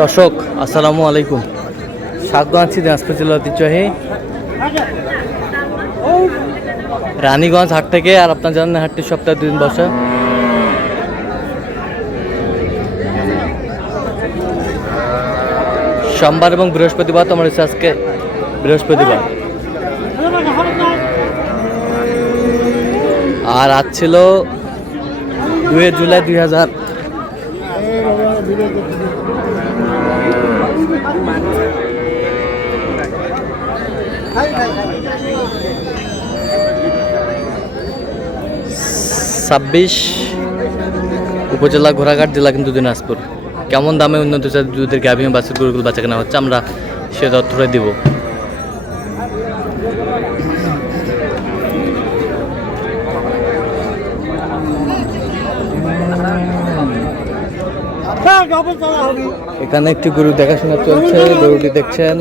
দর্শক আসসালামু আলাইকুম, স্বাগত আছি দিনাজপুর জেলার ঐতিহ্যবাহী রানীগঞ্জ হাট থেকে। আর আপনার জানেন হাটটি সপ্তাহে 2 দিন বসে। সোমবার এবং বৃহস্পতিবার। তোমার হচ্ছে আজকে বৃহস্পতিবার, আর আজ ছিল 2 জুলাই 2000। ছাব্বিশ উপজেলা ঘোড়াঘাট জেলা কিন্তু দিনাজপুর। কেমন দামে উন্নত দুধের গাভী বাছুর গরুগুলো বাচ্চা কেনা হচ্ছে আমরা সে তথ্যটাই দিব। এখানে একটি গরু দেখাশোনা চলছে। গরুটি দেখছেন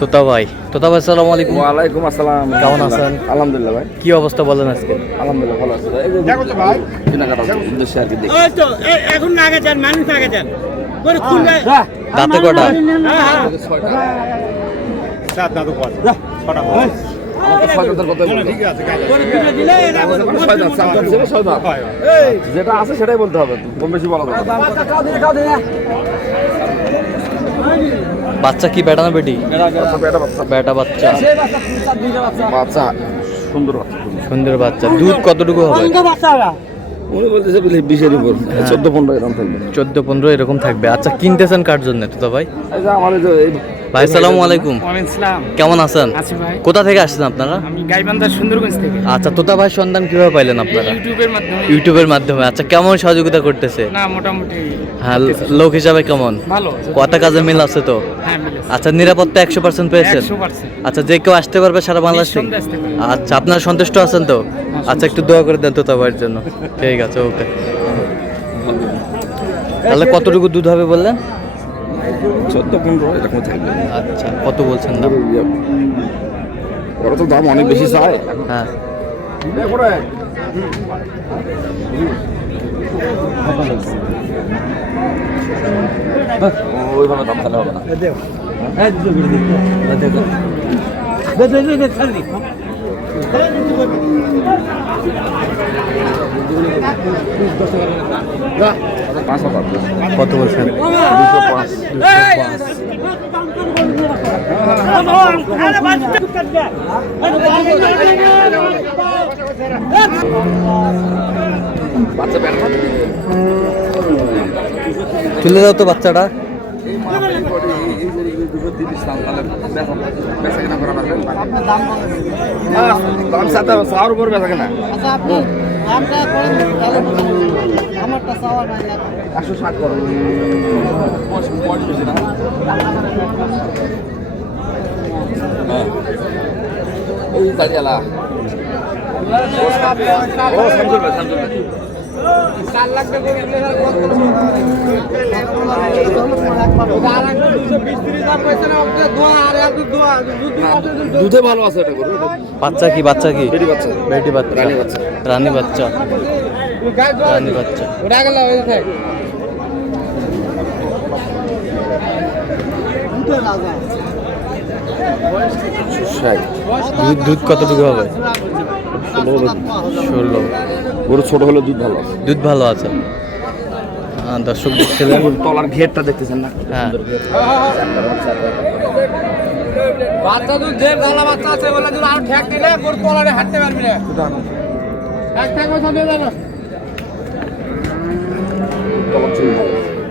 তোতা ভাই। তোতা ভাই আসসালামু আলাইকুম। ওয়ালাইকুম আসসালাম। কেমন আছেন? আলহামদুলিল্লাহ ভাই। কি অবস্থা বলেন আজকে? আলহামদুলিল্লাহ ভালো আছে ভাই। কেনাকাটার উদ্দেশ্যে আর কি দেখি। এখন আগে যান, মানুষ আগে যান। দাঁতে কটা? যেটা আছে সেটাই বলতে হবে, কম বেশি বলা যাবে না। বাচ্চা কি বেটা না বেটি? বেটা বাচ্চা। বাচ্চা সুন্দর সুন্দর বাচ্চা। দুধ কতটুকু হবে? উনি বলতেছে 20-এর উপর, 14-15 এরকম থাকবে। 14-15 এরকম থাকবে। আচ্ছা, কিনতেছেন কার জন্য তোতা ভাই? আমার ভাই আসসালামু আলাইকুম। কেমন আছেন? কোথা থেকে আসছেন আপনারা? আমি গাইবান্ধা সুন্দরগঞ্জ থেকে। আচ্ছা, তোতা ভাই সন্ধান কিভাবে পাইলেন আপনারা? ইউটিউবের মাধ্যমে। আচ্ছা, কেমন সহযোগিতা করতেছে? না, মোটামুটি হ্যাঁ, লোক হিসাবে কেমন? ভালো। কথা কাজে মিল আছে তো? হ্যাঁ, মিল আছে। আচ্ছা, নিরাপত্তা 100% পেয়েছেন? 100%। আচ্ছা, যে কেউ আসতে পারবে সারা বাংলাদেশ থেকে? আচ্ছা, আপনারা সন্তুষ্ট আছেন তো? আচ্ছা, একটু দোয়া করে দেন তোতা ভাইয়ের জন্য। ঠিক আছে, ওকে। তাহলে কতটুকু দুধ হবে বললেন? 14-15 এরকম থাকবে। আচ্ছা, কত বলছেন দাম? ওরা তো দাম অনেক বেশি চায়। হ্যাঁ, ওইভাবে দাম তাহলে হবে না। কত বলছেন? 205। তুলে দাও তো বাচ্চাটা। দুধে ভালো আছে এটা গরু। বাচ্চা কি? বাচ্চা কি? বেটি বাচ্চা। বেটি বাচ্চা। রানী বাচ্চা। রানী বাচ্চা। রানী বাচ্চা। দুধ কতটুকু হবে? 16। গরু ছোট হলে দুধ ভালো আছে। দুধ ভালো আছে। দর্শক দেখছিলেন তলার ঘেরটা দেখতেছেন না? হ্যাঁ, বাচ্চা দুধ যে ভালো বাচ্চা আছে বলে দুধ আর ঠ্যাক দিলে গরু তলারে হাঁটতে পারবি না। এক ঠ্যাক বসা দিয়ে যাবে।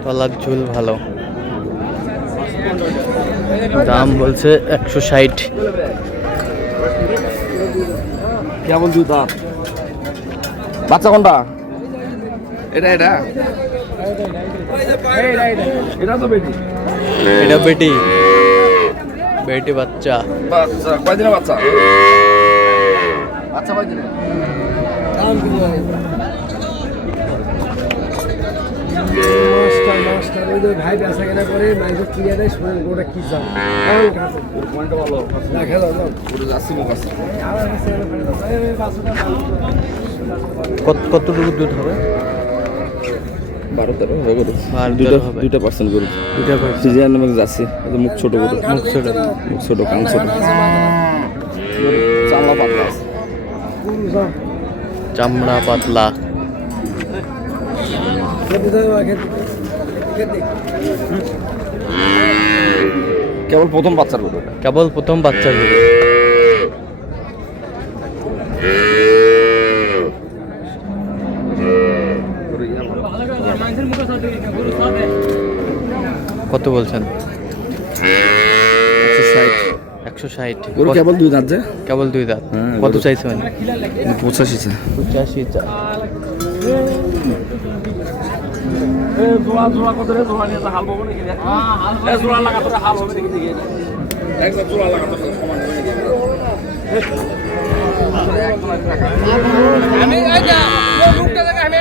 তলার ঝুল ভালো। দাম বলছে 160। কেমন দুধ? বাচ্চা কোনটা? এটা তো বেটি। এটা বেটি। বেটি বাচ্চা। কয়দিনের বাচ্চা? বাচ্চা কয়দিনের? নমস্কার। ওই যে ভাই বেচা কেনা করে মাইকে কিনে দেয়, শোনেন ওটা কি চান পয়েন্টটা ভালো। পুরো যাচ্ছি মুখ আছে। কতটুকু দুধ হবে? 12-13 হবে গরু। 12-13 হবে। দুইটা পার্সেন্ট গরু। দুইটা করে সিজিয়ান নামে যাচ্ছে মুখ ছোট গরু, মুখ ছোট। মুখ ছোট, কান ছোট, চামড়া পাতলা আছে। চামড়া পাতলা। কেবল প্রথম বাচ্চার গরু এটা। কেবল প্রথম বাচ্চা গরু। কত বলছেন? 160। গরু কেবল 2 দাঁত যে, কেবল 2 দাঁত। হ্যাঁ, কত গরু- চাইছেন? 85 চা। 85 চা। আমি এই যে ওই লোকটা দেখে আমি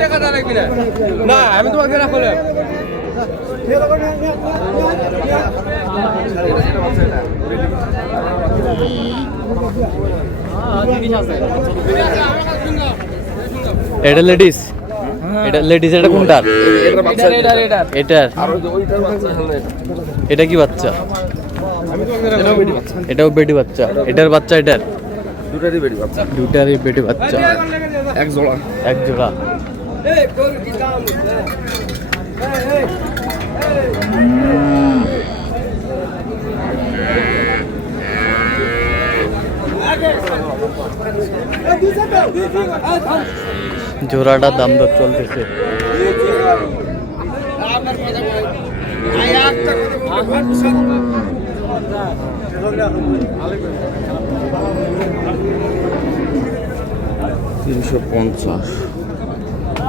টাকা লাগবে না। না আমি তোমাকে না বলে এটা লেডিস, এটা লেডিস, এটা কোনটার? এটার বাচ্চা এটার। আর ওইটার বাচ্চা হলো এটা। এটা কি বাচ্চা? এটাও বেটি বাচ্চা। এটাও বেটি বাচ্চা। এটার বাচ্চা এটার? দুটারই বেটি বাচ্চা। দুটারই বেটি বাচ্চা। এক জোড়া। এক জোড়া। জোড়াটার দাম দর চলতেছে। $350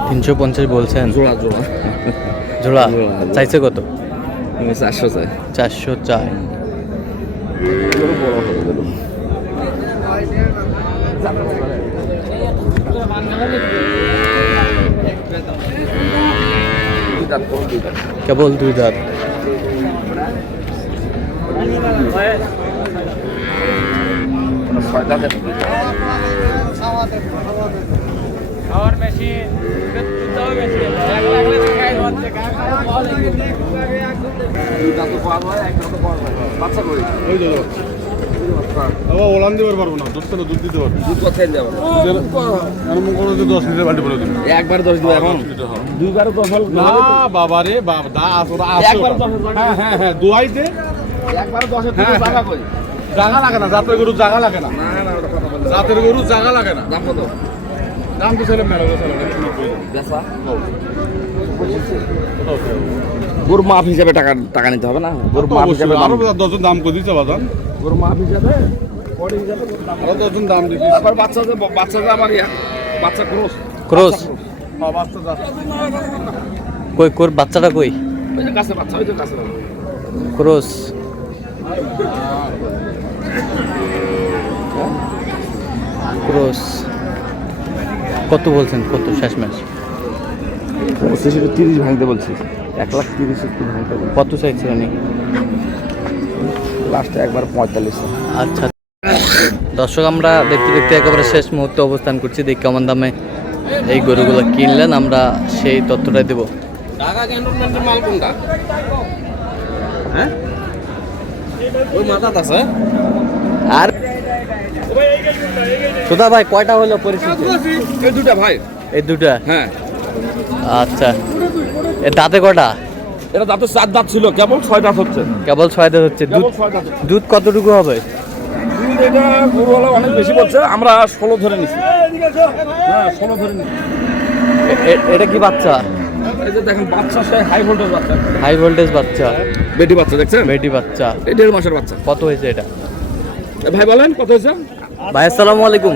350 বলছেন? জোড়া জোড়া। জোড়া জোড়া। চাইছে কত? 400 চাই। 400 চাই। গরু বড় হবে গরু। দুই দাঁত, কেবল দুই দাঁত। কেবল 2 দাঁত। ছয় দাঁতের দুই দাঁত। খাওয়ার মেশিন মেশিন দুই দাঁতও পাওয়া যায়, এক দাঁতও পাওয়া যায়। বাচ্চা করি। ওই তো বাবা ওলান দিতে পারবো না, দুধ দুধ দিতে পারবো দুধ কথাই দেবো না। এমন কোনো যে 10 লিটার বাল্টি পড়ে দিন একবার 10 দিব এখন। দুইবারও 10 হল না বাবা রে বাবা দা ওরা আসো একবার 10 হ্যাঁ হ্যাঁ হ্যাঁ দুয়াইতে একবার 10 এর হ্যাঁ, জায়গা কই? জায়গা লাগে না, জাতের গরু জায়গা লাগে না, না না ওটা কথা বলতে। জাতের গরু জায়গা লাগে না। দাম কত? দাম তো ছেলে মেলা ছেলে বেচা? গরু মাপ হিসাবে টাকা টাকা নিতে হবে না? গরু মাপ হিসাবে দাম। আরো 10 দাম করে দিতে বাজান, গরু মাপ হিসাবে বডি হিসাবে গরুর দাম। আরো 10 দাম দিবি। আবার বাচ্চা যে আমার ইয়া বাচ্চা ক্রস ক্রস। বাচ্চা যা কই কোর বাচ্চাটা কই? ওই যে কাছে বাচ্চা, ওই যে কাছে বাচ্চা। ক্রস। ক্রস। কত বলছেন? কত শেষ ম্যাচ? 30 ভাঙতে বলছি। 1,30,000 একটু ভাঙতে বলছি। কত চাইছে উনি? লাস্টে একবার 45। আচ্ছা দর্শক, আমরা দেখতে দেখতে একেবারে শেষ মুহূর্তে অবস্থান করছি। দেখি কেমন দামে এই গরুগুলো কিনলেন, আমরা সেই তথ্যটা দেব। ঢাকা ক্যান্টনমেন্টের মাল কোনটা? হ্যাঁ ওই মাথাত আছে। আর সুধা ভাই কয়টা হলো পরিস্থিতি? এই দুটা ভাই। এই দুটা? হ্যাঁ আচ্ছা, এ দাঁতে কটা? এটা দাঁতের 4 দাঁত ছিল, কেবল 6 দাঁত হচ্ছে। কেবল 6 দাঁত হচ্ছে। দুধ কেবল 6 দাঁত। দুধ কতটুকু হবে? দুধ এটা গরুওয়ালা অনেক বেশি বলছে, আমরা 16 ধরে নিছি। হ্যাঁ 16 ধরে নিছি। এটা কি বাচ্চা? এই যে দেখেন বাচ্চা, সে হাই ভোল্টেজ বাচ্চা, হাই ভোল্টেজ বাচ্চা, বেটি বাচ্চা দেখছেন? বেটি বাচ্চা। এই 1.5 মাসের বাচ্চা। কত হয়েছে এটা? এ ভাই বলেন কত হয়েছে? ভাই আসসালামু আলাইকুম।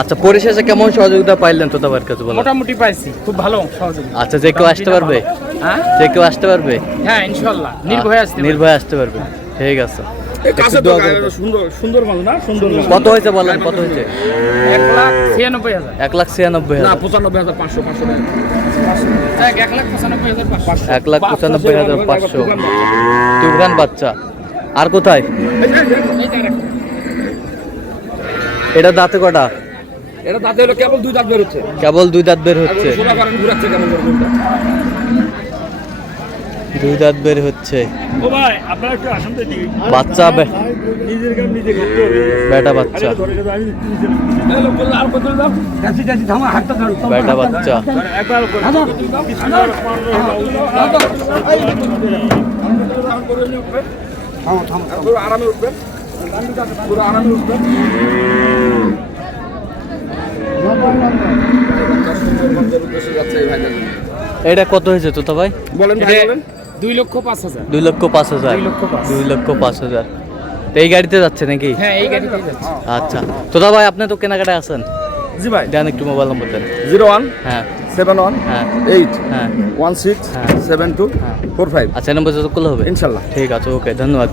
আচ্ছা, পরিশেষে কেমন সহযোগিতা পাইলেন তোতা ভাইয়ের কাছে বলো? মোটামুটি পাইছি, খুব ভালো সহযোগিতা। আচ্ছা, যে কেউ আসতে পারবে? হ্যাঁ যে কেউ আসতে পারবে? হ্যাঁ ইনশাআল্লাহ নির্ভয়ে আসতে পারবে। নির্ভয়ে আসতে পারবে। ঠিক আছে। এই কাছে তো সুন্দর সুন্দর মাল না? সুন্দর মাল। কত হয়েছে বলেন, কত হয়েছে? 1,96,000 1,96,000। না 95,500 500 যাক 1,95,500 1,95,500 তুফান বাচ্চা। আর কোথায়? এই যে আরেকটা। এটা দাঁতে কটা? এটা দাঁতে হলো কেবল 2 দাঁত বের হচ্ছে। কেবল 2 দাঁত বের হচ্ছে। সোজা করেন, ঘুরাচ্ছে কেমন করে গরুটা। 2 দাঁত বের হচ্ছে। ও ভাই আপনারা একটু আসুন তো এদিকে। বাচ্চা নিজের কাম নিজে করতে হবে। বেটা বাচ্চা, ধরে গেছে আমি নিচে এই লোক বললো, আর কত দাও? কাছি কাছি থামা, হাতটা ধরো। বেটা বাচ্চা। একবার করে দাদা, কিছু আর 15 পুরো আরামে উঠবেন, পুরো আরামে উঠবেন। এটা কত হয়েছে তোতা ভাই? বলেন ভাই, বলেন। 2,05,000 2 লক্ষ 5,000। 2 লক্ষ 5,000। তো এই গাড়িতে যাচ্ছে নাকি? হ্যাঁ এই গাড়িতেই যাচ্ছে। আচ্ছা তোতা ভাই, আপনি তো কেনাকাটায় আছেন, জি ভাই। দেন একটু মোবাইল নম্বর দেন। 01 হ্যাঁ 71 হ্যাঁ 8 হ্যাঁ 16 হ্যাঁ। 72 45 আচ্ছা, এই নম্বর যত করলে হবে। ইনশাল্লাহ। ঠিক আছে, ওকে, ধন্যবাদ।